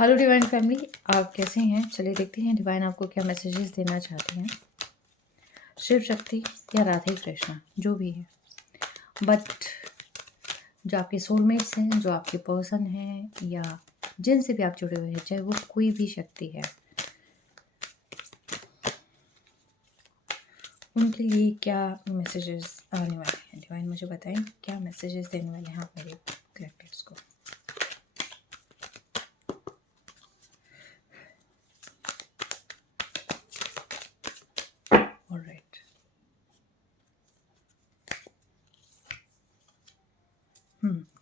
Hello divine family, आप कैसे हैं? चलिए देखते हैं डिवाइन आपको क्या मैसेजेस देना चाहते हैं। शिव शक्ति या राधे कृष्णा, जो भी है, बट जो आपके सोलमेट्स हैं, जो आपके पर्सन हैं, या जिनसे भी आप जुड़े हुए हैं, चाहे वो कोई भी शक्ति है, उनके लिए क्या मैसेजेस आने वाले हैं? डिवाइन मुझे बताएं क्या मैसेजेस देने वाले हैं आप मेरे कलेक्टर्स को। Alright,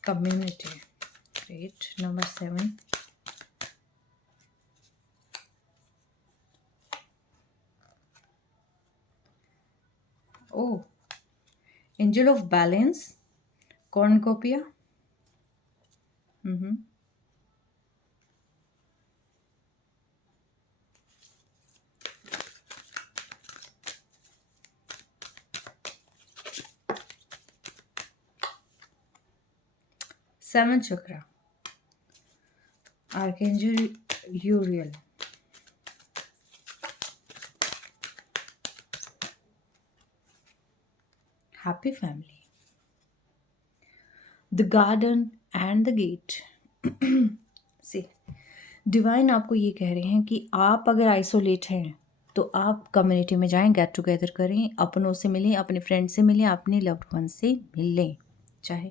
community, great. Number 7, oh, angel of balance, cornucopia, 7 chakra, archangel Uriel, happy family, the garden and the gate. See, divine आपको ये कह रहे हैं कि आप अगर आइसोलेट हैं तो आप कम्युनिटी में जाएं, गेट टुगेदर करें, अपनों से मिलें, अपने फ्रेंड से मिलें, अपने लव्ड वन से मिलें, चाहे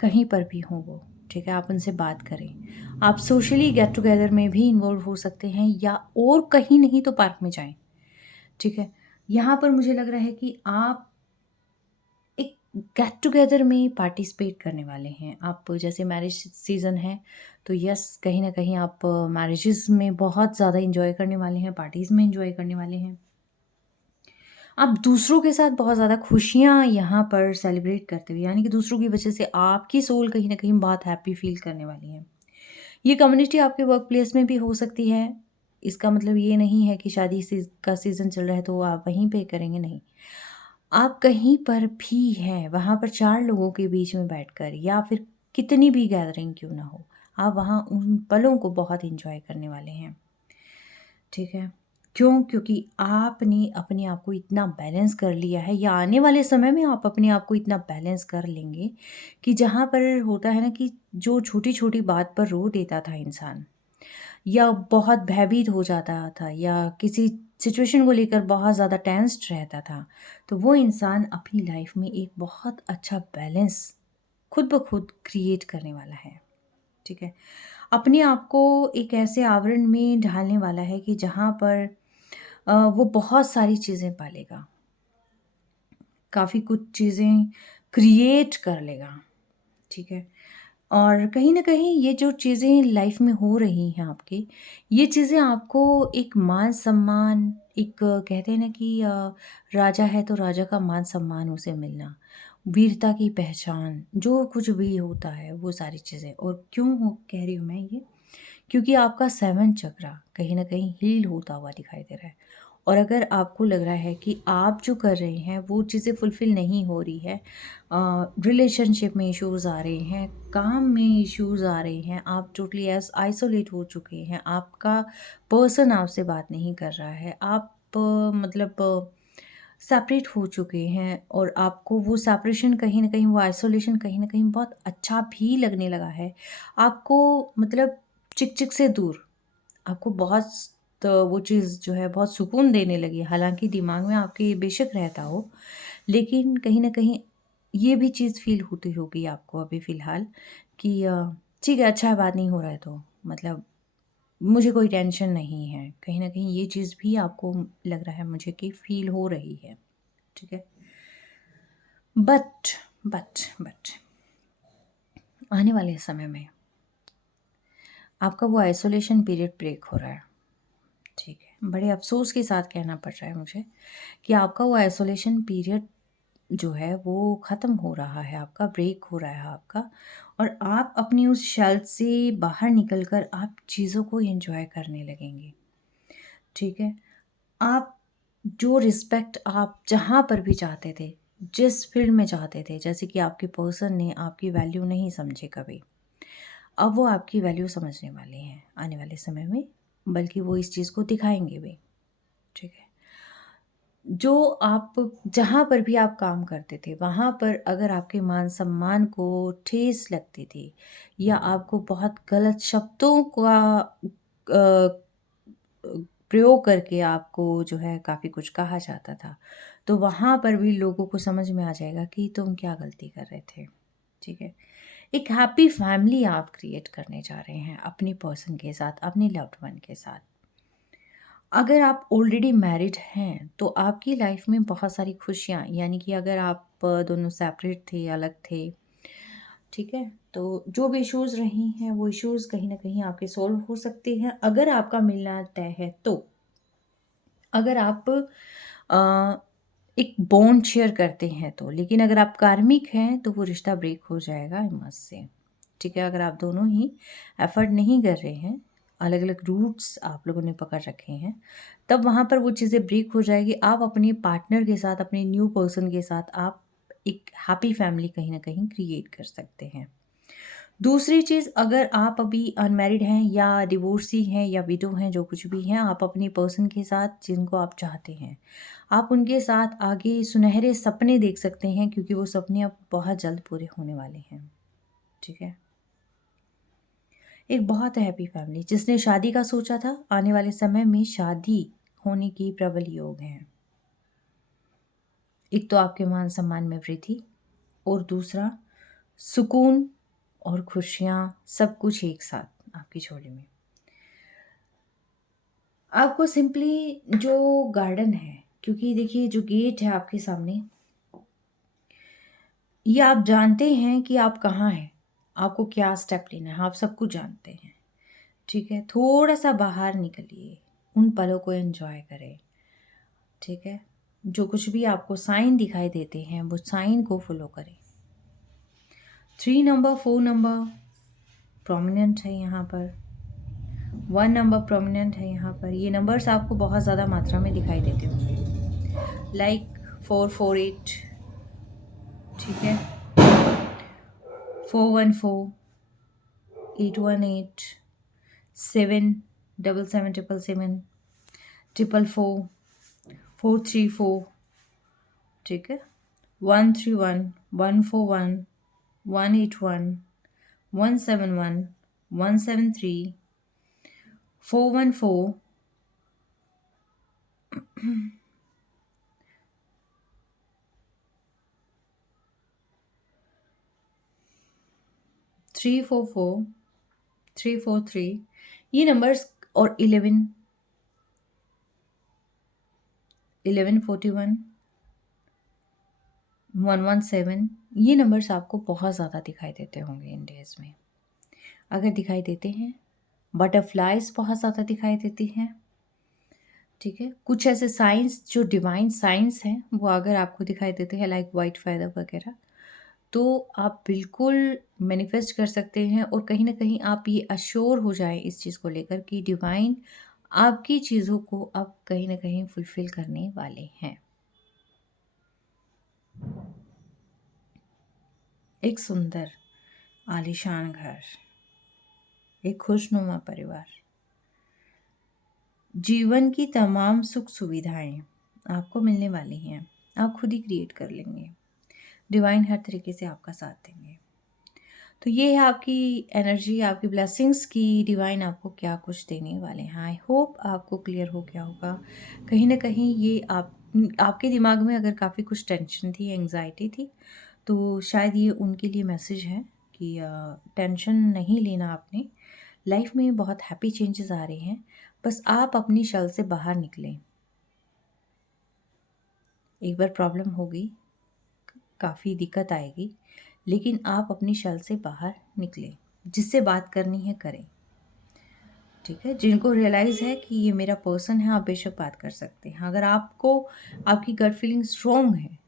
कहीं पर भी हो वो, ठीक है। आप उनसे बात करें। आप सोशली गेट टुगेदर में भी इन्वॉल्व हो सकते हैं, या और कहीं नहीं तो पार्क में जाएं, ठीक है। यहाँ पर मुझे लग रहा है कि आप एक गेट टुगेदर में पार्टिसिपेट करने वाले हैं। आप जैसे मैरिज सीज़न है तो यस, कहीं ना कहीं आप मैरिजेस में बहुत ज़्यादा इंजॉय करने वाले हैं, पार्टीज़ में इंजॉय करने वाले हैं। आप दूसरों के साथ बहुत ज़्यादा खुशियाँ यहाँ पर सेलिब्रेट करते हुए, यानी कि दूसरों की वजह से आपकी सोल कहीं ना कहीं बहुत हैप्पी फील करने वाली है। ये कम्युनिटी आपके वर्क प्लेस में भी हो सकती है। इसका मतलब ये नहीं है कि का सीज़न चल रहा है तो आप वहीं पे करेंगे, नहीं। आप कहीं पर भी हैं, वहाँ पर 4 लोगों के बीच में बैठकर, या फिर कितनी भी गैदरिंग क्यों ना हो, आप वहाँ उन पलों को बहुत एन्जॉय करने वाले हैं, ठीक है। क्यों? क्योंकि आपने अपने आप को इतना बैलेंस कर लिया है, या आने वाले समय में आप अपने आप को इतना बैलेंस कर लेंगे कि जहाँ पर होता है ना कि जो छोटी-छोटी बात पर रो देता था इंसान, या बहुत भयभीत हो जाता था, या किसी सिचुएशन को लेकर बहुत ज़्यादा टेंस्ड रहता था, तो वो इंसान अपनी लाइफ में एक बहुत अच्छा बैलेंस खुद ब खुद क्रिएट करने वाला है, ठीक है। अपने आप को एक ऐसे आवरण में ढालने वाला है कि जहाँ पर वो बहुत सारी चीज़ें पालेगा, काफ़ी कुछ चीज़ें क्रिएट कर लेगा, ठीक है। और कहीं न कहीं ये जो चीज़ें लाइफ में हो रही हैं आपकी, ये चीज़ें आपको एक मान-सम्मान, एक कहते हैं ना कि राजा है तो राजा का मान-सम्मान उसे मिलना, वीरता की पहचान, जो कुछ भी होता है वो सारी चीज़ें। और क्यों हो कह रही हूँ मैं ये? क्योंकि आपका 7 चक्रा कहीं न कहीं हील होता हुआ दिखाई दे रहा है। और अगर आपको लग रहा है कि आप जो कर रहे हैं वो चीज़ें फुलफ़िल नहीं हो रही है, रिलेशनशिप में इश्यूज़ आ रहे हैं, काम में इश्यूज़ आ रहे हैं, आप टोटली आइसोलेट हो चुके हैं, आपका पर्सन आपसे बात नहीं कर रहा है, आप मतलब सेपरेट हो चुके हैं, और आपको वो सेपरेशन कहीं न कहीं, वो आइसोलेशन कहीं न कहीं बहुत अच्छा भी लगने लगा है। आपको मतलब चिक-चिक से दूर, आपको बहुत तो वो चीज़ जो है बहुत सुकून देने लगी है। हालाँकि दिमाग में आपके ये बेशक रहता हो, लेकिन कहीं न कहीं ये भी चीज़ फ़ील होती होगी आपको अभी फ़िलहाल कि ठीक है, अच्छा है, बात नहीं हो रहा है तो मतलब मुझे कोई टेंशन नहीं है। कहीं न कहीं ये चीज़ भी आपको लग रहा है मुझे कि फ़ील हो रही है, ठीक है। बट आने वाले समय में आपका वो आइसोलेशन पीरियड ब्रेक हो रहा है, ठीक है। बड़े अफ़सोस के साथ कहना पड़ रहा है मुझे कि आपका वो आइसोलेशन पीरियड जो है वो ख़त्म हो रहा है, आपका ब्रेक हो रहा है आपका, और आप अपनी उस शेल से बाहर निकल कर आप चीज़ों को एन्जॉय करने लगेंगे, ठीक है। आप जो रिस्पेक्ट आप जहाँ पर भी चाहते थे, जिस फ़ील्ड में चाहते थे, जैसे कि आपके पर्सन ने आपकी वैल्यू नहीं समझी कभी, अब वो आपकी वैल्यू समझने वाले हैं आने वाले समय में, बल्कि वो इस चीज़ को दिखाएँगे भी, ठीक है? जो आप जहाँ पर भी आप काम करते थे, वहाँ पर अगर आपके मान-सम्मान को ठेस लगती थी या आपको बहुत गलत शब्दों का प्रयोग करके आपको जो है काफ़ी कुछ कहा जाता था, तो वहाँ पर भी लोगों को समझ में आ जाएगा कि तुम क्या गलती कर रहे थे, ठीक है? एक हैप्पी फैमिली आप क्रिएट करने जा रहे हैं अपनी पर्सन के साथ, अपने लव्ड वन के साथ। अगर आप ऑलरेडी मैरिड हैं, तो आपकी लाइफ में बहुत सारी खुशियाँ, यानी कि अगर आप दोनों सेपरेट थे, अलग थे, ठीक है? तो जो भी इश्यूज़ रही हैं, वो इश्यूज़ कहीं न कहीं आपके सॉल्व हो सकते हैं, अगर आपका मिलना तय है तो। अगर आप अ, एक बॉन्ड शेयर करते हैं तो, लेकिन अगर आप कार्मिक हैं, तो वो रिश्ता ब्रेक हो जाएगा इमस से, ठीक है? अगर आप दोनों ही एफ़र्ट नहीं कर रहे हैं, अलग-अलग रूट्स आप लोगों ने पकड़ रखे हैं, तब वहाँ पर वो चीज़ें ब्रेक हो जाएगी। आप अपने पार्टनर के साथ, अपने न्यू पर्सन के साथ आप एक हैप्पी फैमिली कहीं न कहीं क्रिएट कर सकते हैं। दूसरी चीज़, अगर आप अभी अनमैरिड हैं या डिवोर्सी हैं या विडो हैं, जो कुछ भी हैं, आप अपनी पर्सन के साथ जिनको आप चाहते हैं, आप उनके साथ आगे सुनहरे सपने देख सकते हैं, क्योंकि वो सपने अब बहुत जल्द पूरे होने वाले हैं, ठीक है? एक बहुत हैप्पी फैमिली जिसने शादी का सोचा था, आने वाले समय में शादी होने की प्रबल योग हैं। एक तो आपके मान-सम्मान में वृद्धि और दूसरा सुकून और खुशियाँ, सब कुछ एक साथ आपकी झोली में। आपको सिंपली जो गार्डन है, क्योंकि देखिए जो गेट है आपके सामने, ये आप जानते हैं कि आप कहाँ हैं, आपको क्या स्टेप लेना है, आप सब कुछ जानते हैं, ठीक है? थोड़ा-सा बाहर निकलिए, उन पलों को एन्जॉय करें, ठीक है? जो कुछ भी आपको साइन दिखाई देते हैं, वो साइन को फ़ॉलो करें। 3 नंबर, 4 नंबर प्रोमिनेंट है यहाँ पर, 1 नंबर प्रोमिनेंट है यहाँ पर। ये नंबर्स आपको बहुत ज़्यादा मात्रा में दिखाई देते होंगे, लाइक 448, ठीक है? 414, 818, 77777, 444, 434, ठीक है? 131, 141, 181, 171, 173, 414, 344, 343, ये नंबर्स, और 11, 1141, 117, ये नंबर्स आपको बहुत ज़्यादा दिखाई देते होंगे इन डेज़ में। अगर दिखाई देते हैं, बटरफ्लाइज़ बहुत ज़्यादा दिखाई देती हैं, ठीक है? कुछ ऐसे साइंस जो डिवाइन साइंस हैं, वो अगर आपको दिखाई देते हैं, लाइक व्हाइट फेदर वगैरह, तो आप बिल्कुल मैनिफेस्ट कर सकते हैं, और कहीं न कहीं आप ये अश्योर हो जाएँ इस चीज़ को लेकर कि डिवाइन आपकी चीज़ों को अब कहीं न कहीं फुलफ़िल करने वाले हैं। एक सुंदर आलीशान घर, एक खुशनुमा परिवार, जीवन की तमाम सुख सुविधाएँ आपको मिलने वाली हैं। आप खुद ही क्रिएट कर लेंगे। डिवाइन हर तरीके से आपका साथ देंगे। तो ये है आपकी एनर्जी, आपकी ब्लेसिंग्स की डिवाइन आपको क्या कुछ देने वाले हैं। आई होप आपको क्लियर हो गया होगा। कहीं न कहीं ये आपके दिमाग में अगर काफ़ी कुछ टेंशन थी, एंग्ज़ायटी थी, तो शायद ये उनके लिए मैसेज है कि टेंशन नहीं लेना आपने। लाइफ में बहुत हैप्पी चेंजेस आ रहे हैं, बस आप अपनी शell से बाहर निकलें। एक बार प्रॉब्लम होगी, काफ़ी दिक्कत आएगी, लेकिन आप अपनी शell से बाहर निकलें। जिससे बात करनी है करें, ठीक है? जिनको रियलाइज़ है कि ये मेरा पर्सन है, आप बेशक बात कर सकते हैं। अगर आपको आपकी गट फीलिंग स्ट्रॉन्ग है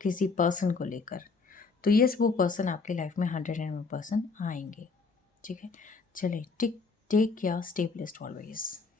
किसी पर्सन को लेकर, तो येस, वो पर्सन आपकी लाइफ में 101% आएँगे, ठीक है? चलिए, take care, stay blessed always.